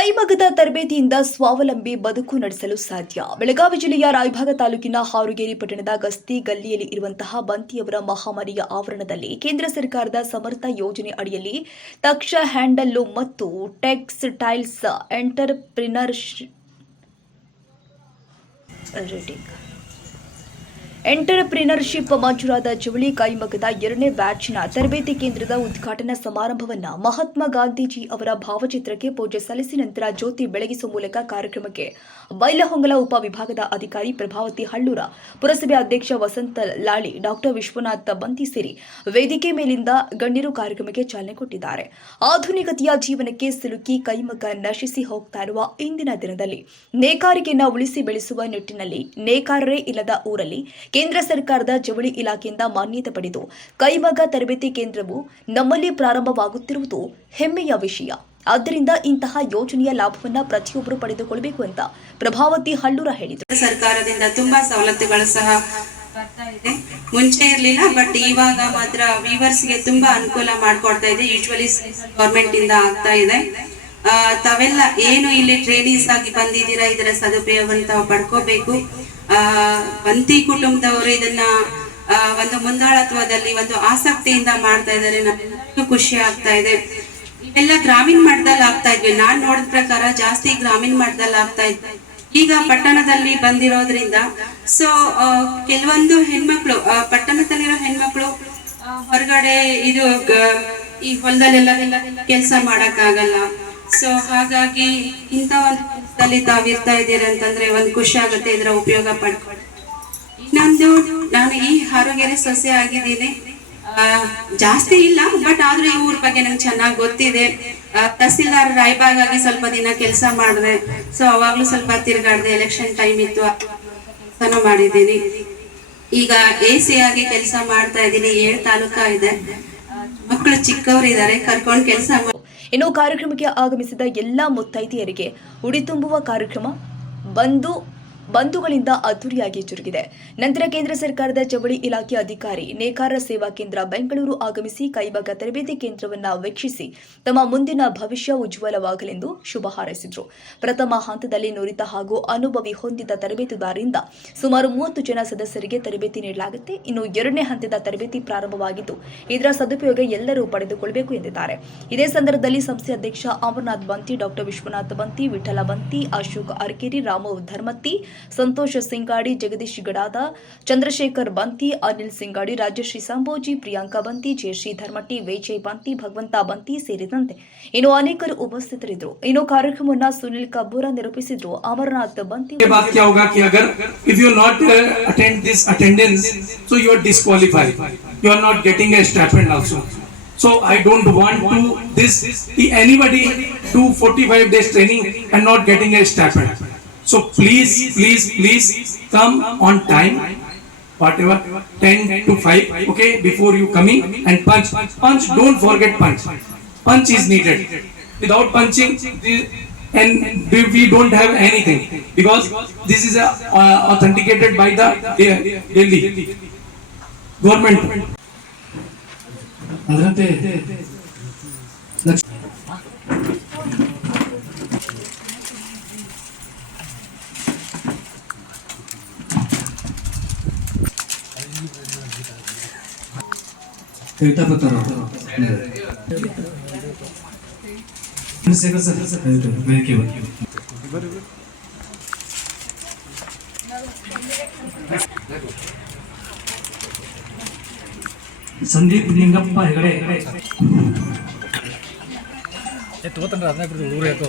ಕೈಮಗ್ಗದ ತರಬೇತಿಯಿಂದ ಸ್ವಾವಲಂಬಿ ಬದುಕು ನಡೆಸಲು ಸಾಧ್ಯ. ಬೆಳಗಾವಿ ಜಿಲ್ಲೆಯ ರಾಯಭಾಗ ತಾಲೂಕಿನ ಹಾರುಗೇರಿ ಪಟ್ಟಣದ ಗಸ್ತಿ ಗಲ್ಲಿಯಲ್ಲಿ ಇರುವಂತಹ ಬಂತಿಯವರ ಮಹಾಮಾರಿಯ ಆವರಣದಲ್ಲಿ ಕೇಂದ್ರ ಸರ್ಕಾರದ ಸಮರ್ಥ ಯೋಜನೆ ಅಡಿಯಲ್ಲಿ ತಕ್ಷ ಹ್ಯಾಂಡಲ್ಲು ಮತ್ತು ಟೆಕ್ಸ್ ಟೈಲ್ಸ್ ರೀಡಿಂಗ್ ಎಂಟರ್ಪ್ರಿನರ್ಶಿಪ್ ಮಂಜೂರಾದ ಜವಳಿ ಕೈಮಗ್ಗದ ಎರಡನೇ ಬ್ಯಾಚ್ನ ತರಬೇತಿ ಕೇಂದ್ರದ ಉದ್ಘಾಟನಾ ಸಮಾರಂಭವನ್ನ ಮಹಾತ್ಮ ಗಾಂಧೀಜಿ ಅವರ ಭಾವಚಿತ್ರಕ್ಕೆ ಪೂಜೆ ಸಲ್ಲಿಸಿ ನಂತರ ಜ್ಯೋತಿ ಬೆಳಗಿಸುವ ಮೂಲಕ ಕಾರ್ಯಕ್ರಮಕ್ಕೆ ಬೈಲಹೊಂಗಲ ಉಪವಿಭಾಗದ ಅಧಿಕಾರಿ ಪ್ರಭಾವತಿ ಹಳ್ಳೂರ, ಪುರಸಭೆ ಅಧ್ಯಕ್ಷ ವಸಂತ ಲಾಳಿ, ಡಾಕ್ಟರ್ ವಿಶ್ವನಾಥ ಬಂತಿ ಸೇರಿ ವೇದಿಕೆ ಮೇಲಿಂದ ಗಣ್ಯರು ಕಾರ್ಯಕ್ರಮಕ್ಕೆ ಚಾಲನೆ ಕೊಟ್ಟಿದ್ದಾರೆ. ಆಧುನಿಕತೆಯ ಜೀವನಕ್ಕೆ ಸಿಲುಕಿ ಕೈಮಗ್ಗ ನಶಿಸಿ ಹೋಗ್ತಾ ಇರುವ ಇಂದಿನ ದಿನದಲ್ಲಿ ನೇಕಾರಿಕೆಯನ್ನು ಉಳಿಸಿ ಬೆಳೆಸುವ ನಿಟ್ಟಿನಲ್ಲಿ ನೇಕಾರರೇ ಇಲ್ಲದ ಊರಲ್ಲಿ ಕೇಂದ್ರ ಸರ್ಕಾರದ ಜವಳಿ ಇಲಾಖೆಯಿಂದ ಮಾನ್ಯತೆ ಪಡೆದು ಕೈಮಗ ತರಬೇತಿ ಕೇಂದ್ರವು ನಮ್ಮಲ್ಲಿ ಪ್ರಾರಂಭವಾಗುತ್ತಿರುವುದು ಹೆಮ್ಮೆಯ ವಿಷಯ. ಆದ್ದರಿಂದ ಇಂತಹ ಯೋಜನೆಯ ಲಾಭವನ್ನ ಪ್ರತಿಯೊಬ್ಬರು ಪಡೆದುಕೊಳ್ಳಬೇಕು ಅಂತ ಪ್ರಭಾವತಿ ಹಳ್ಳೂರ ಹೇಳಿದರು. ಸರ್ಕಾರದಿಂದ ತುಂಬಾ ಸವಲತ್ತುಗಳು ಸಹ ಬರ್ತಾ ಇದೆ. ಮುಂಚೆ ಇರಲಿಲ್ಲ, ಬಟ್ ಇವಾಗ ಮಾತ್ರ ವೀವರ್ಸ್ಗೆ ತುಂಬಾ ಅನುಕೂಲ ಮಾಡ್ಕೊಡ್ತಾ ಇದೆ. ಯೂಶುವಲಿ ಗವರ್ಮೆಂಟ್ ಇಂದ ಆಗ್ತಾ ಇದೆ. ತಾವೆಲ್ಲ ಏನು ಇಲ್ಲಿ ಟ್ರೈನಿಂಗ್ಸ್ ಆಗಿ ಬಂದಿದ್ದೀರಾ? ಇದರ ಸದುಪಯೋಗವನ್ನು ತಾವು ಪಡ್ಕೋಬೇಕು. ಬಂತಿ ಕುಟುಂಬದವರು ಇದನ್ನ ಒಂದು ಮುಂದಾಳತ್ವದಲ್ಲಿ, ಒಂದು ಆಸಕ್ತಿಯಿಂದ ಮಾಡ್ತಾ ಇದ್ದಾರೆ ನಮ್ಗೆ ಖುಷಿ ಆಗ್ತಾ ಇದೆ. ಎಲ್ಲ ಗ್ರಾಮೀಣ ಮಟ್ಟದಲ್ಲಿ ಆಗ್ತಾ ಇದ್ವಿ. ನಾನ್ ನೋಡಿದ ಪ್ರಕಾರ ಜಾಸ್ತಿ ಗ್ರಾಮೀಣ ಮಟ್ಟದಲ್ಲಿ ಆಗ್ತಾ ಇದ್ವಿ. ಈಗ ಪಟ್ಟಣದಲ್ಲಿ ಬಂದಿರೋದ್ರಿಂದ ಸೊ ಕೆಲವೊಂದು ಹೆಣ್ಮಕ್ಳು ಪಟ್ಟಣದಲ್ಲಿರೋ ಹೆಣ್ಮಕ್ಳು ಹೊರಗಡೆ ಇದು ಈ ಹೊಲದಲ್ಲೆಲ್ಲ ಕೆಲಸ ಮಾಡಕ್ ಆಗಲ್ಲ ಸೊ ಹಾಗಾಗಿ ಇಂಥ ಒಂದು ತಾವಿರ್ತಾ ಇದ್ದೀರ ಅಂತಂದ್ರೆ ಒಂದು ಖುಷಿ ಆಗುತ್ತೆ, ಇದರ ಉಪಯೋಗ ಪಡ್ಕೊಂಡು ನಂದು ನಾನು ಈ ಹಾರುಗೆರೆ ಸೊಸೆ ಆಗಿದ್ದೀನಿ. ಜಾಸ್ತಿ ಇಲ್ಲ ಬಟ್ ಆದ್ರೂ ಈ ಊರ ಬಗ್ಗೆ ನಂಗೆ ಚೆನ್ನಾಗಿ ಗೊತ್ತಿದೆ. ತಹಸೀಲ್ದಾರ್ ರಾಯಬಾಗ್ ಆಗಿ ಸ್ವಲ್ಪ ದಿನ ಕೆಲಸ ಮಾಡಿದೆ. ಸೊ ಅವಾಗ್ಲೂ ಸ್ವಲ್ಪ ತಿರ್ಗಾಡ್ದೆ ಎಲೆಕ್ಷನ್ ಟೈಮ್ ಇತ್ತು ಮಾಡಿದ್ದೀನಿ. ಈಗ ಎ ಸಿ ಆಗಿ ಕೆಲಸ ಮಾಡ್ತಾ ಇದ್ದೀನಿ, ಏಳು ತಾಲೂಕಾ ಇದೆ. ಮಕ್ಕಳು ಚಿಕ್ಕವರಿದ್ದಾರೆ, ಕರ್ಕೊಂಡು ಕೆಲಸ ಇನ್ನು ಕಾರ್ಯಕ್ರಮಕ್ಕೆ ಆಗಮಿಸಿದ ಎಲ್ಲಾ ಮುತ್ತೈದೆಯರಿಗೆ ಉಡಿ ತುಂಬುವ ಕಾರ್ಯಕ್ರಮ ಬಂದು ಬಂಧುಗಳಿಂದ ಅದ್ದೂರಿಯಾಗಿ ಜರುಗಿದೆ ನಂತರ ಕೇಂದ್ರ ಸರ್ಕಾರದ ಜವಳಿ ಇಲಾಖೆ ಅಧಿಕಾರಿ ನೇಕಾರ ಸೇವಾ ಕೇಂದ್ರ ಬೆಂಗಳೂರು ಆಗಮಿಸಿ ಕೈಬಾಗ ತರಬೇತಿ ಕೇಂದ್ರವನ್ನ ವೀಕ್ಷಿಸಿ ತಮ್ಮ ಮುಂದಿನ ಭವಿಷ್ಯ ಉಜ್ವಲವಾಗಲೆಂದು ಶುಭ ಹಾರೈಸಿದರು. ಪ್ರಥಮ ಹಂತದಲ್ಲಿ ನುರಿತ ಹಾಗೂ ಅನುಭವಿ ಹೊಂದಿದ ತರಬೇತುದಾರರಿಂದ ಸುಮಾರು ಮೂವತ್ತು ಜನ ಸದಸ್ಯರಿಗೆ ತರಬೇತಿ ನೀಡಲಾಗುತ್ತೆ. ಇನ್ನು ಎರಡನೇ ಹಂತದ ತರಬೇತಿ ಪ್ರಾರಂಭವಾಗಿದ್ದು, ಇದರ ಸದುಪಯೋಗ ಎಲ್ಲರೂ ಪಡೆದುಕೊಳ್ಳಬೇಕು ಎಂದಿದ್ದಾರೆ. ಇದೇ ಸಂದರ್ಭದಲ್ಲಿ ಸಂಸ್ಥೆ ಅಧ್ಯಕ್ಷ ಅಮರನಾಥ್ ಬಂತಿ, ಡಾಕ್ಟರ್ ವಿಶ್ವನಾಥ್ ಬಂತಿ, ವಿಠಲ ಬಂತಿ, ಅಶೋಕ್ ಅರ್ಕೇರಿ, ರಾಮು ಧರ್ಮತ್ತಿ संतोष सिंगाड़ी, जगदीश गड़ादा, चंद्रशेखर बंती, अनिल सिंगाड़ी राजश्री संभोजी, प्रियांका बंति, जयश्री धर्मटि, वेजय बंति, भगवंता बंती, सेर इन अनेक उपस्थितर इन कार्यक्रम सुनील कबूर निरूप अमरनाथ बंती uh, You are not getting a stipend also. So, I don't want to this, anybody do 45 days training and not getting a stipend. so please please please come on time whatever 10 to 5 okay before you coming and punch punch don't forget punch punch is needed without punching the- and we we don't have anything because this is uh, uh, authenticated by the uh, Delhi government ಅದರಂತೆ ಕವಿತಾ ಪತ್ರ Chandrashekhar sir. ವೇದಿಕೆ ಬನ್ನಿ. ಸಂದೀಪ್ ನಿಂಗಪ್ಪ ಹೆಗಡೆ. ತಗೋತಾನ ಅದನ್ನ ಊರು ಯಾಕೋ